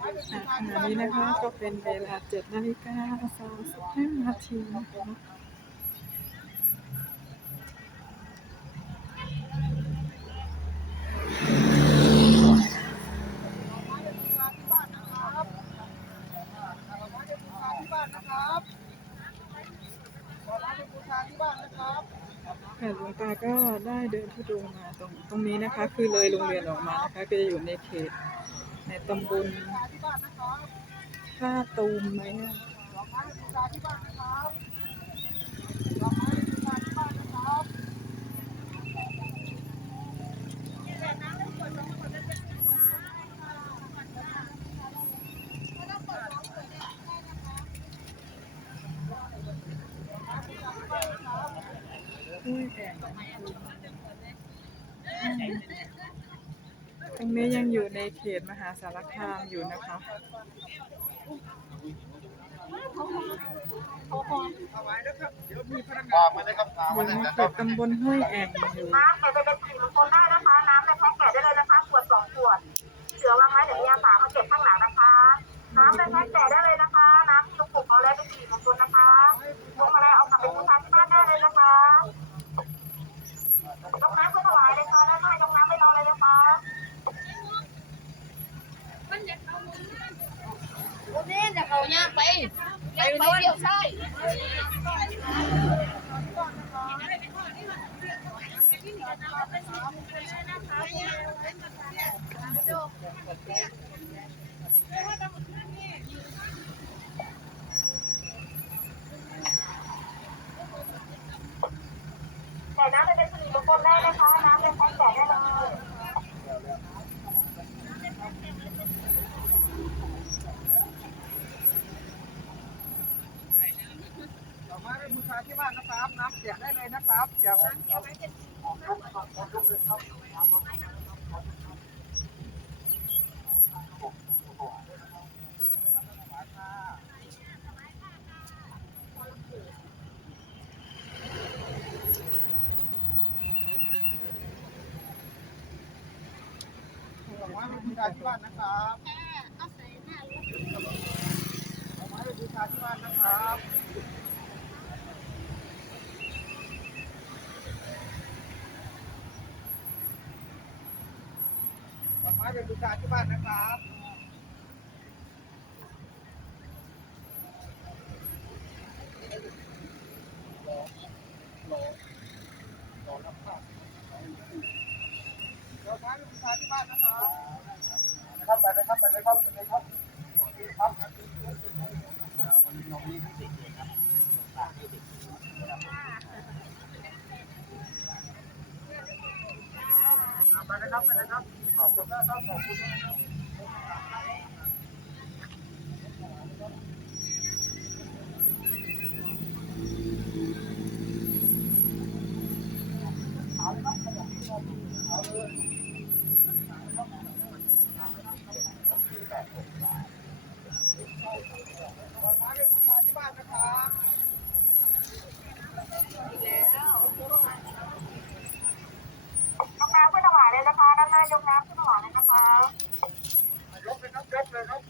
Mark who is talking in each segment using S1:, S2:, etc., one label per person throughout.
S1: ขณะนี้นะคะก็เป็นเวลาเจ็ดนาฬิกาสามสิบห้านาทีนะคะค่ะหลวงตาก็ได้เดินทุดงมาตรงตรงนี้นะคะ คือเลยโรงเรียนออกมานะคะก็จะอยู่ในเขต ในตำบลท่าตูมไหมอะห้ยแก่ ตรงนี้ยังอยู่ในเขตมหาสารคามอยู่นะคะ
S2: วางไว้เลยครับวาง
S1: อ
S2: ไว้
S1: ยู่ใน
S2: นะ
S1: เข
S2: ครับ
S1: ตตำบลห้วยแอ่งอยู่
S3: น้ำแกะไปเป็นสี่มงคลได้นะคะ น้ำในแพ็คแกะได้เลยนะคะขวดสองขวด เสือวางไว้เดี๋ยวยาสามาเก็บข้างหลังนะคะ น้ำในแพ็คแกะได้เลยนะคะ น้ำที่ลูกปลุกเอาแล้วเป็นสี่มงคลนะคะพวงมาลัยเอากลับไปบูชาที่บ้านได้เลยนะคะยกน้ำเพื่อถวายเลยค่ะด้านหน้ายกน้ำไม่รอเลยนะคะ
S4: วันนี้จะเขาย่างไป ไปไปเดียวใช่ะ
S3: น้ำไปเป็นสี่มงคลได้นะคะ น้ำในแพ็คแกะได้เลย
S5: ดอกไมาที่บ้านนะครับน้ำเสียได้เลยนะครับเสียบดอกไม้ไปบูชาที่บ้านนะครับดอกไม้ไปบูชาที่บ้านนะครับดอก ไม้ไปบูชาที่บ้านนะครับดอกไม้ไปบูชาที่บ้านนะครับ
S2: นะครับไปเลยครับไปเลยครับไปเลยครับครับ
S5: เลยครับไปเลยครับ ขอบคุณนะครับขอบคุณนะครับดอกไม้ไปบูชาที่บ้านนะครับ
S3: ยกน้ำเพื่อถวายเล ยนะคะด้านหน้ายกน้ำเพื่อถวายเลยนะคะ
S2: ยกเลยครับยกเลยครับ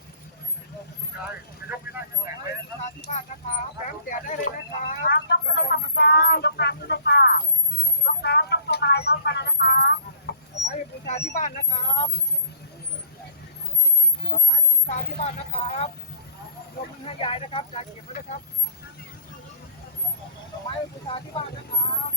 S2: ยกไม่ได้จะแตกเลยนะค
S5: บู
S2: รับ
S5: ชาที่บ้านนะครับน้ำเสียได้เลยนะครับ
S3: น้ำยกขึ้นเลยค่ะคุณยายยกน้ำขึ้นเลยค่ะยกน้ำยกพวงมาลัยพร้อมกันเลยนะคะ
S5: ดอกไม้ไปบูชาที่บ้านนะครับดอกไม้ไปบูชาที่บ้านนะครับยกมือให้ยายนะครับยายเก็บไว้เลยครับดอกไม้ไปบูชาที่บ้านนะครับ